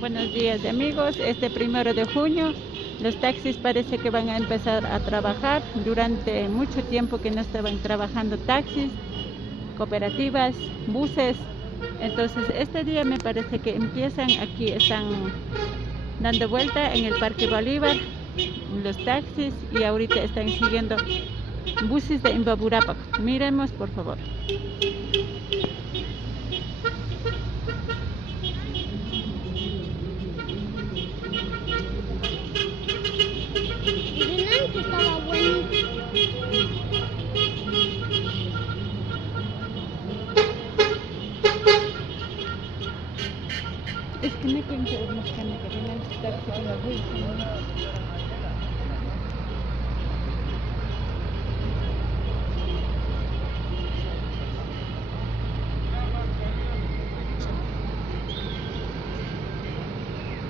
Buenos días amigos, este 1 de junio los taxis parece que van a empezar a trabajar. Durante mucho tiempo que no estaban trabajando taxis, cooperativas, buses. Entonces este día me parece que empiezan. Aquí están dando vuelta en el Parque Bolívar los taxis y ahorita están siguiendo buses de Imbaburapac. Miremos por favor. Miren que estaba bueno. Es que me cuento de los que vienen taxi con la bolsa.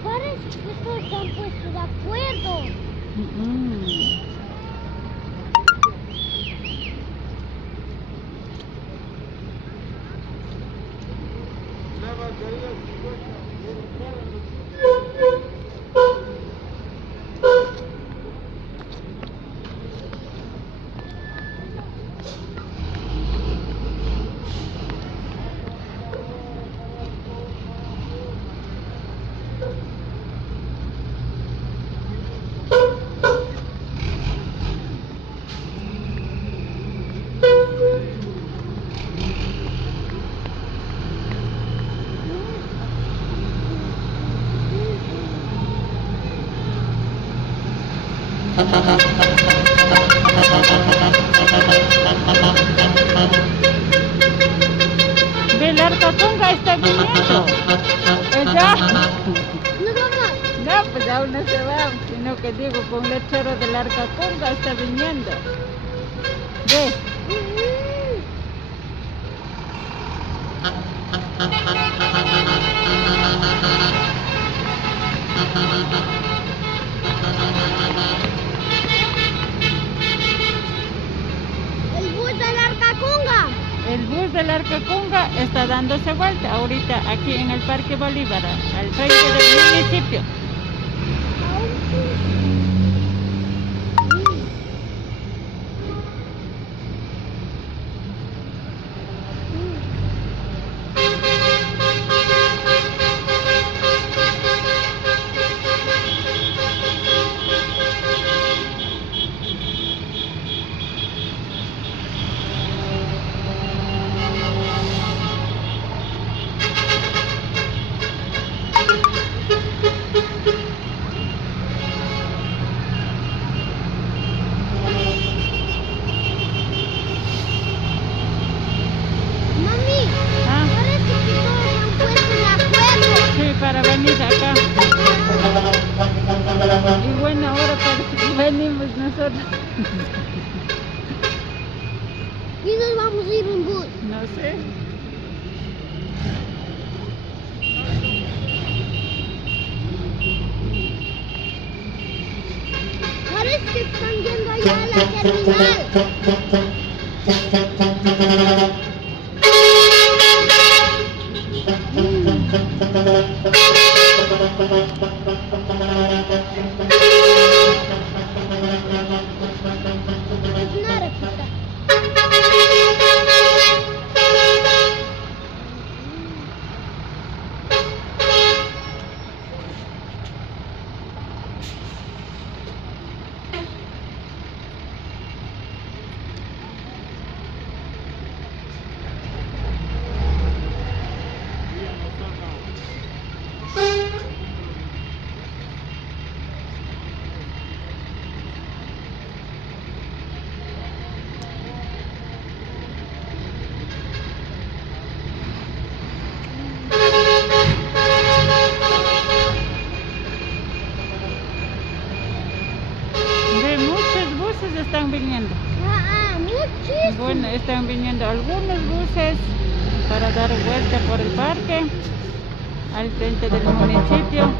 Parece que todos están puestos de acuerdo. Ve, Arcaconga está viniendo. ¿Ya? Nos vamos. No, pues aún no se va, sino que digo, con el lechero del Arcaconga está viniendo. Ve. El bus de la Arcacunga. El bus del Arcaconga está dándose vuelta ahorita aquí en el Parque Bolívar, al frente del municipio. Mami, Ah, parece que todos se han puesto de acuerdo. sí, para venir acá. Y bueno, ahora parece que venimos nosotros. Y nos vamos a ir en bus. No sé. Parece que están yendo allá a la terminal. Es una réplica. Ve, muchos buses están viniendo. Muchísimo. Bueno, están viniendo algunos buses para dar vuelta por el parque al frente del municipio.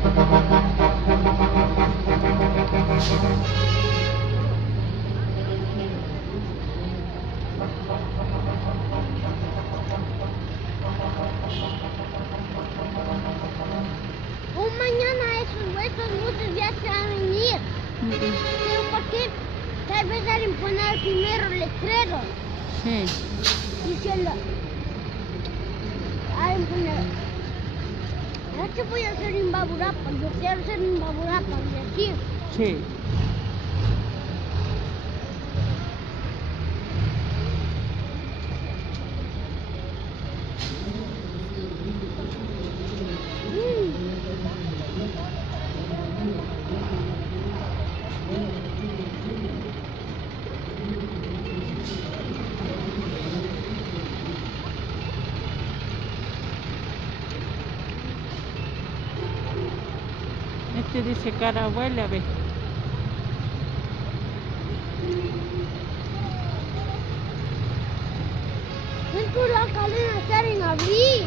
Oh my que empezar a poner primero letreros. Sí. Diciendo, ay, poner, no te voy a hacer en Baburapa, yo quiero ser en Baburapa, y así. Sí. Este dice cara abuela, ve. Esto la cadena estar en abril.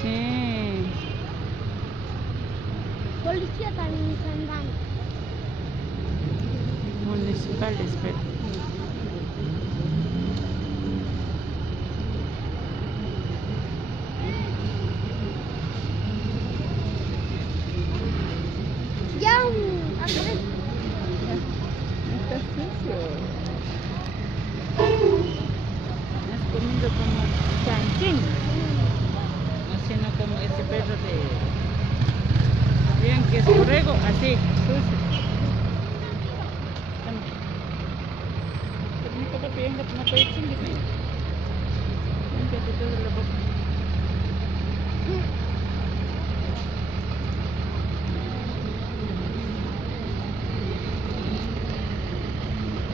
Sí. Policía también está andando. Municipales, pero. Ya, acá. Está sucio. Has comido como chanchín. Así no como ese perro de. Vean que es borrego, así, sucio. Permítame que venga, no puede chingue. Límpiate todo la boca.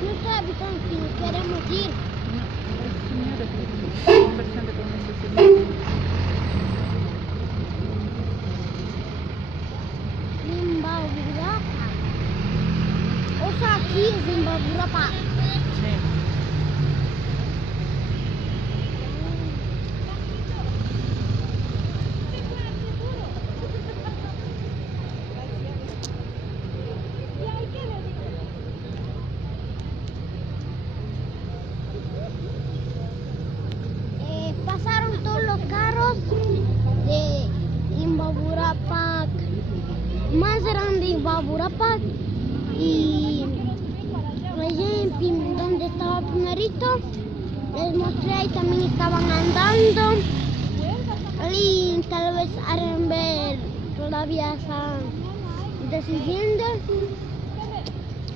No sabe si nos queremos ir. No, es señora que está conversando con ese señor. Zimbabweapa. O sea, aquí es Zimbabweapa. Sí. Pasaron todos los carros de Zimbabweapa, más grande Zimbabweapa, y allá donde estaba primerito, les mostré ahí también estaban andando, y tal vez harán ver, todavía están decidiendo,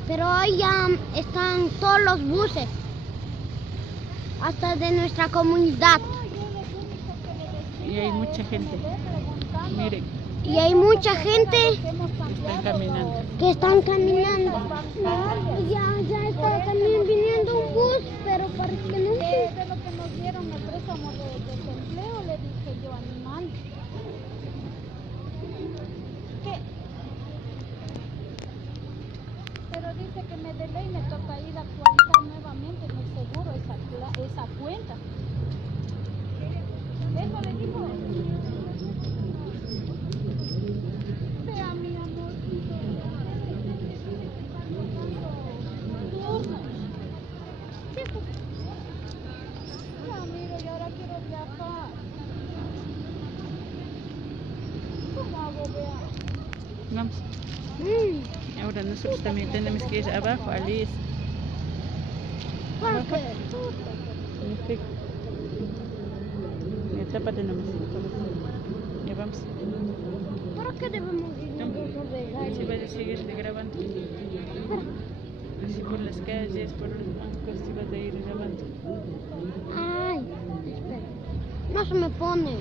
pero hoy ya están todos los buses, hasta de nuestra comunidad. Y hay mucha gente. Miren, Y hay mucha gente están caminando. que están caminando. Ya está también viniendo un bus, pero parece que no. De lo que nos dieron el préstamo de desempleo, le dije yo animal. ¿Qué? Pero dice que me de ley me toca ir a actualizar nuevamente en el seguro esa cuenta. Eso le dijo. Vea mi amorcito. Turnos. Sí, pues. Ya miro, y ahora quiero viajar. ¿Cómo hago, vea? Vamos. Ahora nosotros también tenemos que ir abajo, Alice. ¿Por qué? En efecto. Tápate nomás. Ya vamos. ¿Por qué debemos ir nosotros Así vas a seguir grabando. Así por las calles, por los bancos, si vas a ir grabando. Ay, espera. No se me pone.